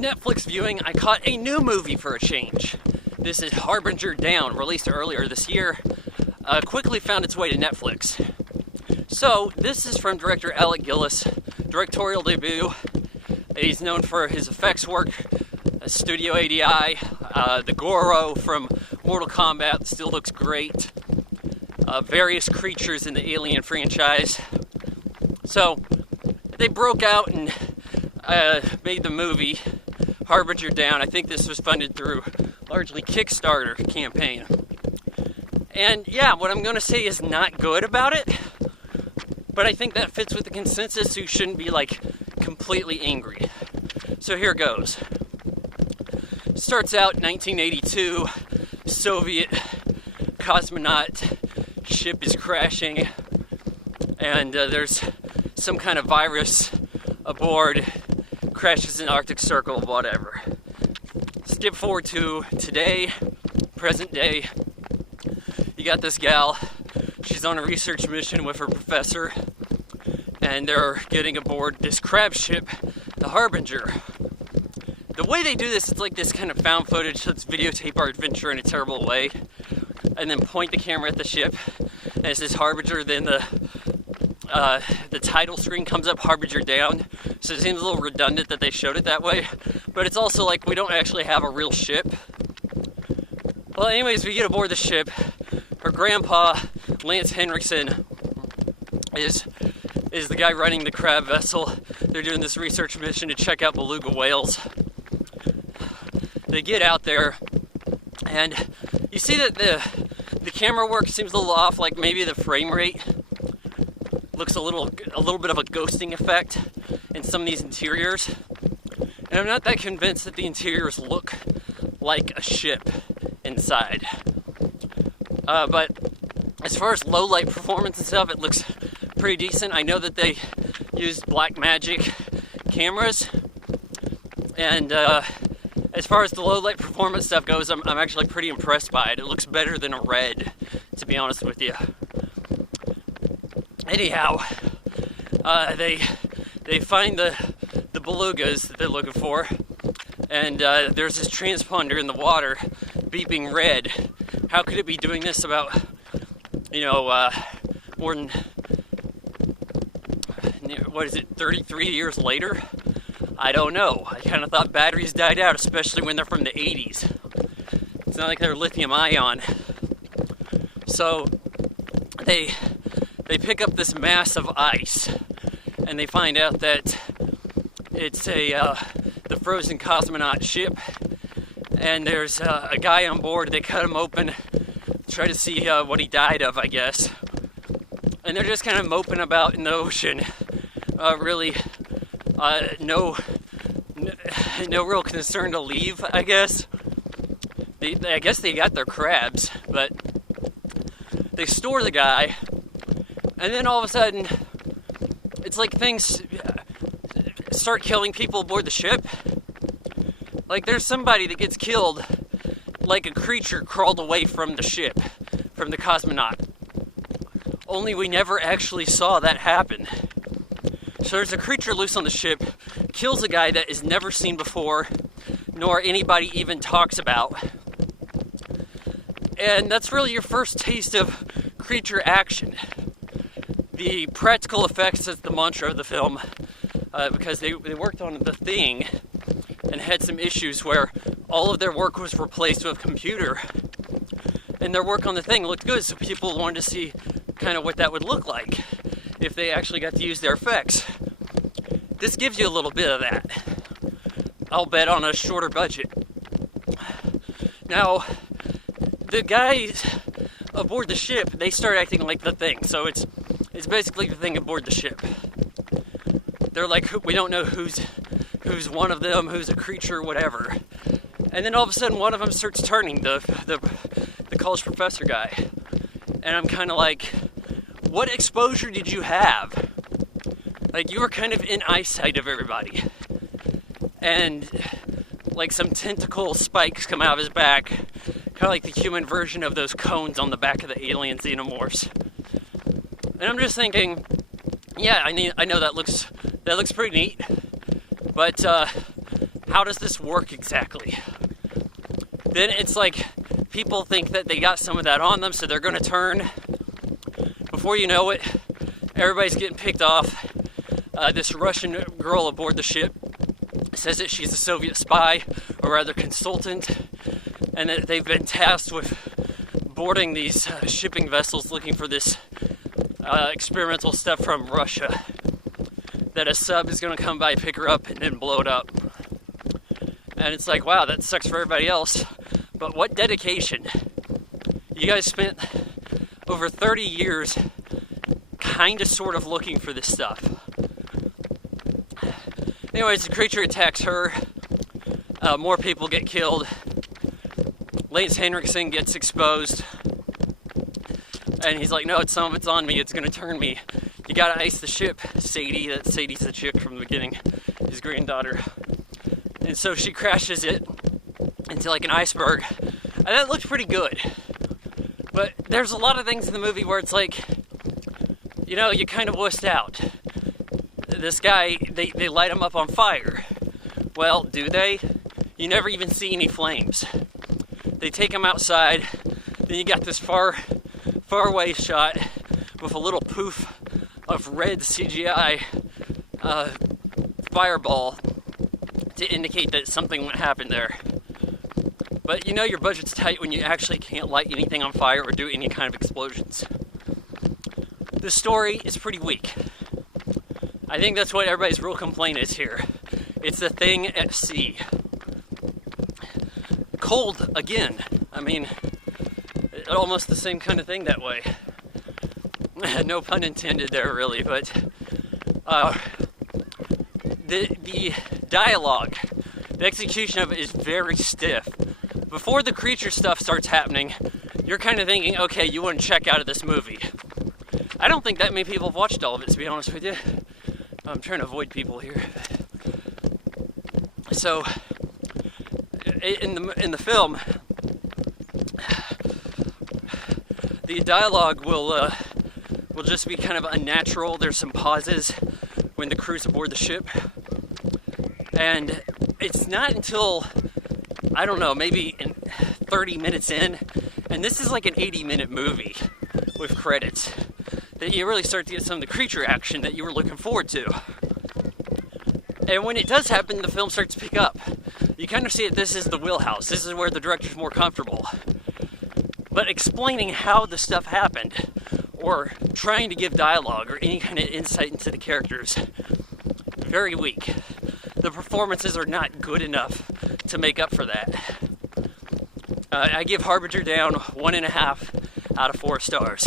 Netflix viewing, I caught a new movie for a change. This is Harbinger Down, released earlier this year. Quickly found its way to Netflix. So, this is from director Alec Gillis, directorial debut. He's known for his effects work, Studio ADI, the Goro from Mortal Kombat still looks great, various creatures in the Alien franchise. So, they broke out and made the movie Harbinger Down. I think this was funded through largely Kickstarter campaign. And yeah, what I'm going to say is not good about it, but I think that fits with the consensus, so you shouldn't be like completely angry. So here goes. Starts out 1982, Soviet cosmonaut ship is crashing, and there's some kind of virus aboard, crashes in Arctic Circle, whatever. Skip forward to today, present day. You got this gal, she's on a research mission with her professor, and they're getting aboard this crab ship, the Harbinger. The way they do this, it's like this kind of found footage. Let's videotape our adventure in a terrible way, and then point the camera at the ship, and it says Harbinger. Then the title screen comes up, Harbinger Down. So it seems a little redundant that they showed it that way, but it's also like we don't actually have a real ship. Well, anyways, we get aboard the ship. Her grandpa, Lance Henriksen, is the guy running the crab vessel. They're doing this research mission to check out beluga whales. They get out there, and you see that the camera work seems a little off, like maybe the frame rate looks a little bit of a ghosting effect in some of these interiors. And I'm not that convinced that the interiors look like a ship inside. But as far as low light performance and stuff, it looks pretty decent. I know that they used Blackmagic cameras, and as far as the low light performance stuff goes, I'm actually pretty impressed by it. It looks better than a Red, to be honest with you. Anyhow, they find the belugas that they're looking for, and there's this transponder in the water beeping red. How could it be doing this about, more than, 33 years later? I don't know. I kind of thought batteries died out, especially when they're from the 80s. It's not like they're lithium ion. So they pick up this mass of ice, and they find out that it's the frozen cosmonaut ship, and there's a guy on board. They cut him open, try to see what he died of, I guess. And they're just kind of moping about in the ocean. Really, no real concern to leave, I guess. I guess they got their crabs, but they store the guy, and then all of a sudden, it's like things start killing people aboard the ship. Like there's somebody that gets killed, like a creature crawled away from the ship, from the cosmonaut. Only we never actually saw that happen. So there's a creature loose on the ship, kills a guy that is never seen before, nor anybody even talks about. And that's really your first taste of creature action. The practical effects is the mantra of the film, because they worked on The Thing and had some issues where all of their work was replaced with computer. And their work on The Thing looked good, so people wanted to see kind of what that would look like if they actually got to use their effects. This gives you a little bit of that. I'll bet on a shorter budget. Now, the guys aboard the ship, they start acting like The Thing, so it's basically The Thing aboard the ship. They're like, we don't know who's one of them, who's a creature, whatever. And then all of a sudden, one of them starts turning, the college professor guy. And I'm kind of like, what exposure did you have? Like, you were kind of in eyesight of everybody. And, like, some tentacle spikes come out of his back. Kind of like the human version of those cones on the back of the alien xenomorphs. And I'm just thinking, yeah, I know that looks pretty neat. But how does this work exactly? Then it's like people think that they got some of that on them, so they're going to turn. Before you know it, everybody's getting picked off. This Russian girl aboard the ship says that she's a Soviet spy, or rather consultant, and that they've been tasked with boarding these shipping vessels looking for this experimental stuff from Russia. That a sub is going to come by, pick her up, and then blow it up. And it's like, wow, that sucks for everybody else. But what dedication. You guys spent over 30 years kind of sort of looking for this stuff. Anyways, the creature attacks her. More people get killed. Lance Henriksen gets exposed. And he's like, no, some of it's on me. It's going to turn me. You got to ice the ship, Sadie. Sadie's the chick from the beginning. His granddaughter. And so she crashes it into like an iceberg. And that looked pretty good. But there's a lot of things in the movie where it's like, you know, you kind of wussed out. This guy, they light him up on fire. Well, do they? You never even see any flames. They take him outside. Then you got this far away shot with a little poof of red CGI fireball to indicate that something happened there. But you know your budget's tight when you actually can't light anything on fire or do any kind of explosions. The story is pretty weak. I think that's what everybody's real complaint is here. It's the thing at sea. Cold again. I mean, almost the same kind of thing that way. No pun intended there, really, but the dialogue, the execution of it is very stiff. Before the creature stuff starts happening, you're kind of thinking, okay, you want to check out of this movie. I don't think that many people have watched all of it, to be honest with you. I'm trying to avoid people here. So, in the film, the dialogue will just be kind of unnatural. There's some pauses when the crew's aboard the ship. And it's not until, I don't know, maybe 30 minutes in, and this is like an 80-minute movie with credits, that you really start to get some of the creature action that you were looking forward to. And when it does happen, the film starts to pick up. You kind of see that this is the wheelhouse. This is where the director's more comfortable. But explaining how the stuff happened, or trying to give dialogue or any kind of insight into the characters, very weak. The performances are not good enough to make up for that. I give Harbinger Down 1.5 out of 4 stars.